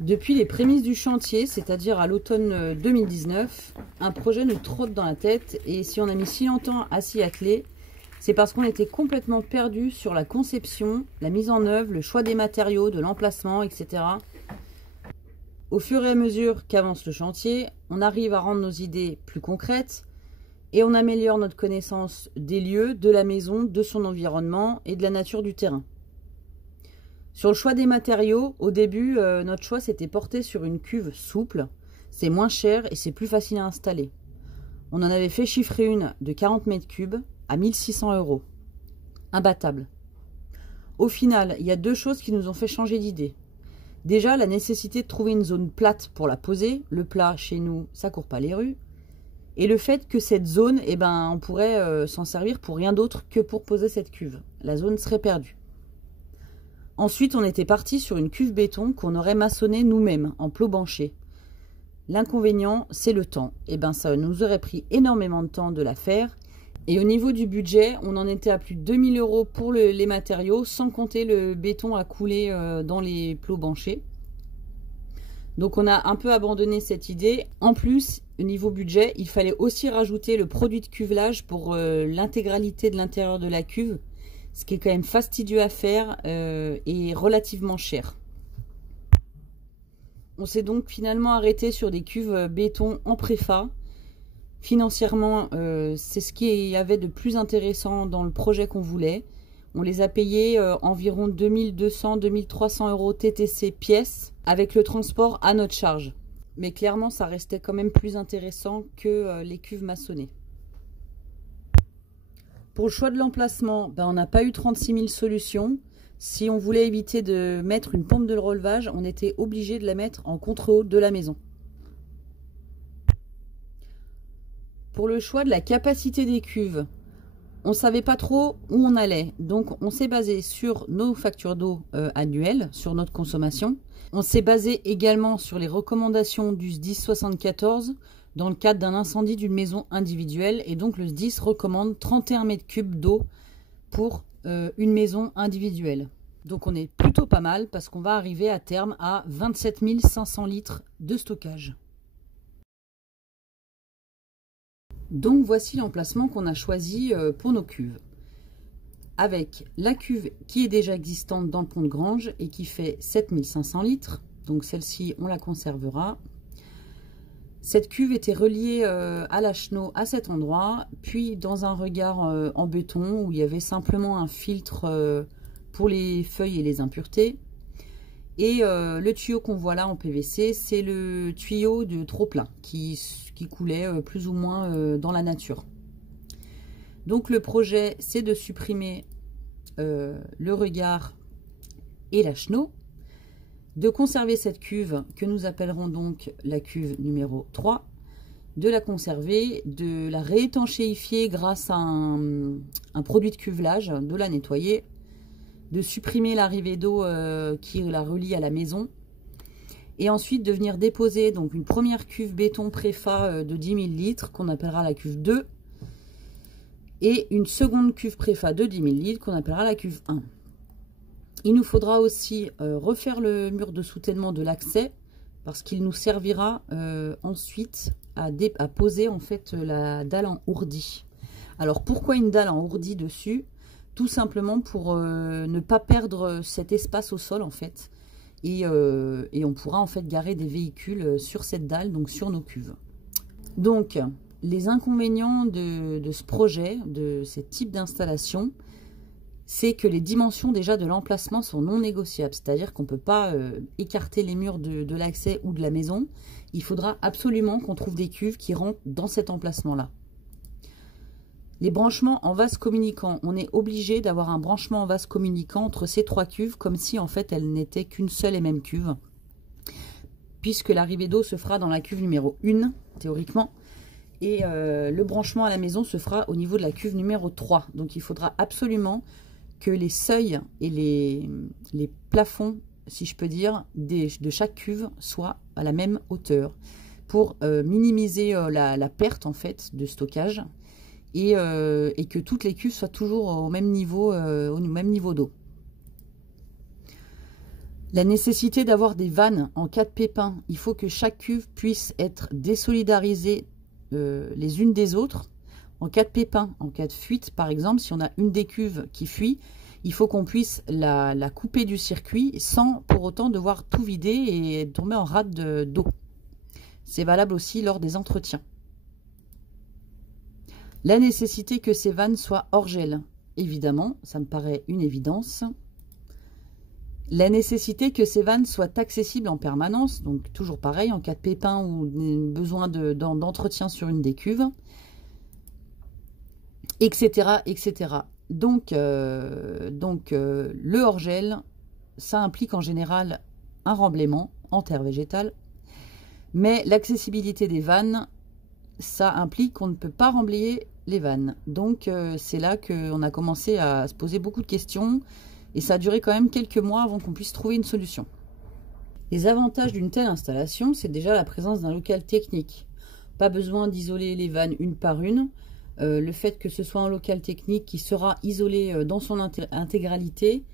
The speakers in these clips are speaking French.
Depuis les prémices du chantier, c'est-à-dire à l'automne 2019, un projet nous trotte dans la tête et si on a mis si longtemps à s'y atteler, c'est parce qu'on était complètement perdu sur la conception, la mise en œuvre, le choix des matériaux, de l'emplacement, etc. Au fur et à mesure qu'avance le chantier, on arrive à rendre nos idées plus concrètes et on améliore notre connaissance des lieux, de la maison, de son environnement et de la nature du terrain. Sur le choix des matériaux, au début, notre choix s'était porté sur une cuve souple. C'est moins cher et c'est plus facile à installer. On en avait fait chiffrer une de 40 mètres cubes à 1600 €. Imbattable. Au final, il y a deux choses qui nous ont fait changer d'idée. Déjà, la nécessité de trouver une zone plate pour la poser. Le plat, chez nous, ça court pas les rues. Et le fait que cette zone, on pourrait s'en servir pour rien d'autre que pour poser cette cuve. La zone serait perdue. Ensuite, on était parti sur une cuve béton qu'on aurait maçonnée nous-mêmes, en plot banché. L'inconvénient, c'est le temps. Ça nous aurait pris énormément de temps de la faire. Et au niveau du budget, on en était à plus de 2000 € pour les matériaux, sans compter le béton à couler dans les plots banchés. Donc on a un peu abandonné cette idée. En plus, au niveau budget, il fallait aussi rajouter le produit de cuvelage pour l'intégralité de l'intérieur de la cuve. Ce qui est quand même fastidieux à faire et relativement cher. On s'est donc finalement arrêté sur des cuves béton en préfa. Financièrement, c'est ce qu'il y avait de plus intéressant dans le projet qu'on voulait. On les a payés environ 2200-2300 € TTC pièce avec le transport à notre charge. Mais clairement, ça restait quand même plus intéressant que les cuves maçonnées. Pour le choix de l'emplacement, on n'a pas eu 36 000 solutions. Si on voulait éviter de mettre une pompe de relevage, on était obligé de la mettre en contre-haut de la maison. Pour le choix de la capacité des cuves, on ne savait pas trop où on allait. Donc on s'est basé sur nos factures d'eau annuelles, sur notre consommation. On s'est basé également sur les recommandations du SDIS 74 dans le cadre d'un incendie d'une maison individuelle. Et donc le SDIS recommande 31 mètres cubes d'eau pour une maison individuelle. Donc on est plutôt pas mal parce qu'on va arriver à terme à 27 500 litres de stockage. Donc voici l'emplacement qu'on a choisi pour nos cuves. Avec la cuve qui est déjà existante dans le pont de Grange et qui fait 7500 litres. Donc celle-ci, on la conservera. Cette cuve était reliée à la chenot à cet endroit, puis dans un regard en béton où il y avait simplement un filtre pour les feuilles et les impuretés. Et le tuyau qu'on voit là en PVC, c'est le tuyau de trop-plein qui coulait plus ou moins dans la nature. Donc le projet, c'est de supprimer le regard et la chenot, de conserver cette cuve que nous appellerons donc la cuve numéro 3, de la conserver, de la réétanchéifier grâce à un produit de cuvelage, de la nettoyer, de supprimer l'arrivée d'eau qui la relie à la maison et ensuite de venir déposer donc une première cuve béton préfa de 10 000 litres qu'on appellera la cuve 2 et une seconde cuve préfa de 10 000 litres qu'on appellera la cuve 1. Il nous faudra aussi refaire le mur de soutènement de l'accès parce qu'il nous servira ensuite à poser en fait la dalle en ourdi. Alors pourquoi une dalle en ourdi dessus? Tout simplement pour ne pas perdre cet espace au sol en fait. Et on pourra en fait garer des véhicules sur cette dalle, donc sur nos cuves. Donc les inconvénients de ce projet, de ce type d'installation, c'est que les dimensions déjà de l'emplacement sont non négociables. C'est-à-dire qu'on ne peut pas écarter les murs de l'accès ou de la maison. Il faudra absolument qu'on trouve des cuves qui rentrent dans cet emplacement-là. Les branchements en vase communicant, on est obligé d'avoir un branchement en vase communicant entre ces trois cuves, comme si en fait elles n'étaient qu'une seule et même cuve. Puisque l'arrivée d'eau se fera dans la cuve numéro 1, théoriquement. Et le branchement à la maison se fera au niveau de la cuve numéro 3. Donc il faudra absolument que les seuils et les plafonds, si je peux dire, de chaque cuve soient à la même hauteur. Pour minimiser la perte en fait de stockage. Et que toutes les cuves soient toujours au même niveau d'eau. La nécessité d'avoir des vannes en cas de pépin. Il faut que chaque cuve puisse être désolidarisée les unes des autres. En cas de pépin, en cas de fuite, par exemple, si on a une des cuves qui fuit, il faut qu'on puisse la couper du circuit sans pour autant devoir tout vider et tomber en rade d'eau. C'est valable aussi lors des entretiens. La nécessité que ces vannes soient hors gel. Évidemment, ça me paraît une évidence. La nécessité que ces vannes soient accessibles en permanence, donc toujours pareil, en cas de pépin ou besoin d'entretien sur une des cuves, etc. etc. Donc le hors-gel, ça implique en général un remblaiement en terre végétale, mais l'accessibilité des vannes, ça implique qu'on ne peut pas remblayer les vannes. Donc c'est là qu'on a commencé à se poser beaucoup de questions, et ça a duré quand même quelques mois avant qu'on puisse trouver une solution. Les avantages d'une telle installation, c'est déjà la présence d'un local technique. Pas besoin d'isoler les vannes une par une. Le fait que ce soit un local technique qui sera isolé dans son intégralité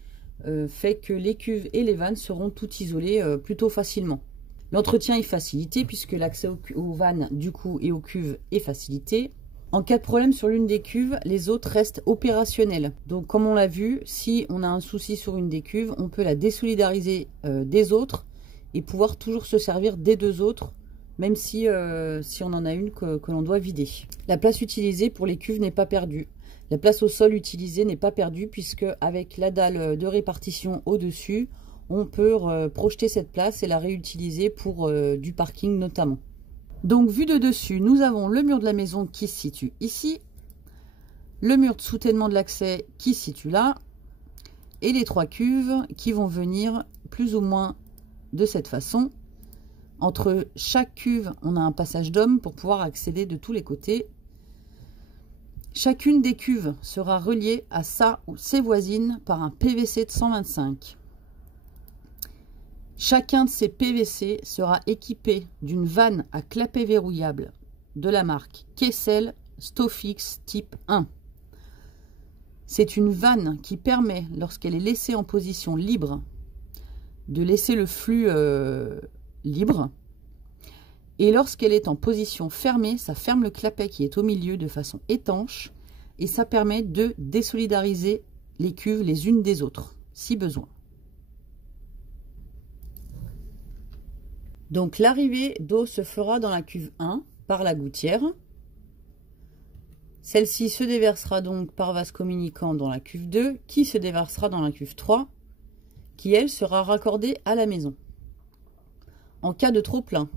fait que les cuves et les vannes seront toutes isolées plutôt facilement. L'entretien est facilité puisque l'accès aux vannes du coup et aux cuves est facilité. En cas de problème sur l'une des cuves, les autres restent opérationnelles. Donc comme on l'a vu, si on a un souci sur une des cuves, on peut la désolidariser des autres et pouvoir toujours se servir des deux autres, même si on en a une que l'on doit vider. La place utilisée pour les cuves n'est pas perdue. La place au sol utilisée n'est pas perdue puisque avec la dalle de répartition au-dessus, on peut projeter cette place et la réutiliser pour du parking notamment. Donc vu de dessus, nous avons le mur de la maison qui se situe ici, le mur de soutènement de l'accès qui se situe là, et les trois cuves qui vont venir plus ou moins de cette façon. Entre chaque cuve, on a un passage d'homme pour pouvoir accéder de tous les côtés. Chacune des cuves sera reliée à sa ou ses voisines par un PVC de 125. Chacun de ces PVC sera équipé d'une vanne à clapet verrouillable de la marque Kessel Stofix type 1. C'est une vanne qui permet, lorsqu'elle est laissée en position libre, de laisser le flux libre. Et lorsqu'elle est en position fermée, ça ferme le clapet qui est au milieu de façon étanche et ça permet de désolidariser les cuves les unes des autres, si besoin. Donc l'arrivée d'eau se fera dans la cuve 1 par la gouttière. Celle-ci se déversera donc par vase communicant dans la cuve 2, qui se déversera dans la cuve 3, qui elle sera raccordée à la maison. En cas de trop plein,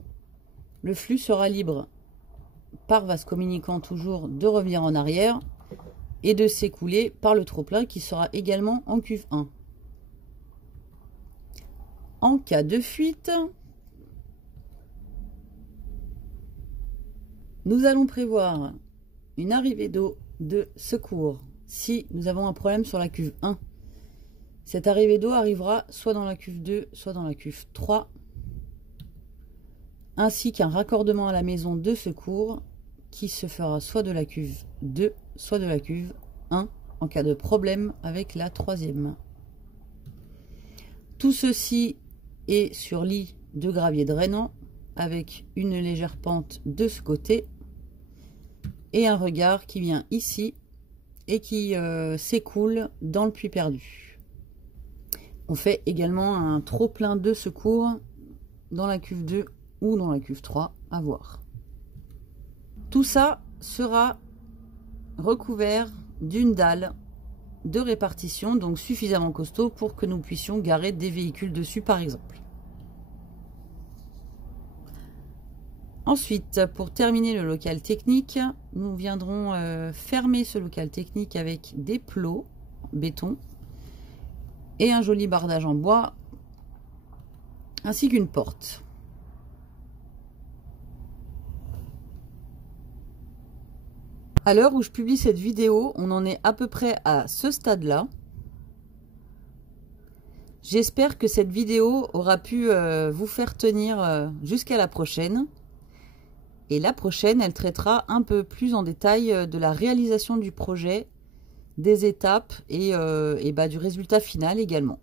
le flux sera libre par vase communicant toujours de revenir en arrière et de s'écouler par le trop plein qui sera également en cuve 1. En cas de fuite, nous allons prévoir une arrivée d'eau de secours si nous avons un problème sur la cuve 1. Cette arrivée d'eau arrivera soit dans la cuve 2, soit dans la cuve 3, ainsi qu'un raccordement à la maison de secours qui se fera soit de la cuve 2, soit de la cuve 1 en cas de problème avec la troisième. Tout ceci est sur lit de gravier drainant avec une légère pente de ce côté et un regard qui vient ici et qui s'écoule dans le puits perdu. On fait également un trop plein de secours dans la cuve 2 ou dans la cuve 3, à voir. Tout ça sera recouvert d'une dalle de répartition, donc suffisamment costaud pour que nous puissions garer des véhicules dessus par exemple. Ensuite, pour terminer le local technique, nous viendrons fermer ce local technique avec des plots en béton et un joli bardage en bois, ainsi qu'une porte. À l'heure où je publie cette vidéo, on en est à peu près à ce stade-là. J'espère que cette vidéo aura pu vous faire tenir jusqu'à la prochaine. Et la prochaine, elle traitera un peu plus en détail de la réalisation du projet, des étapes et du résultat final également.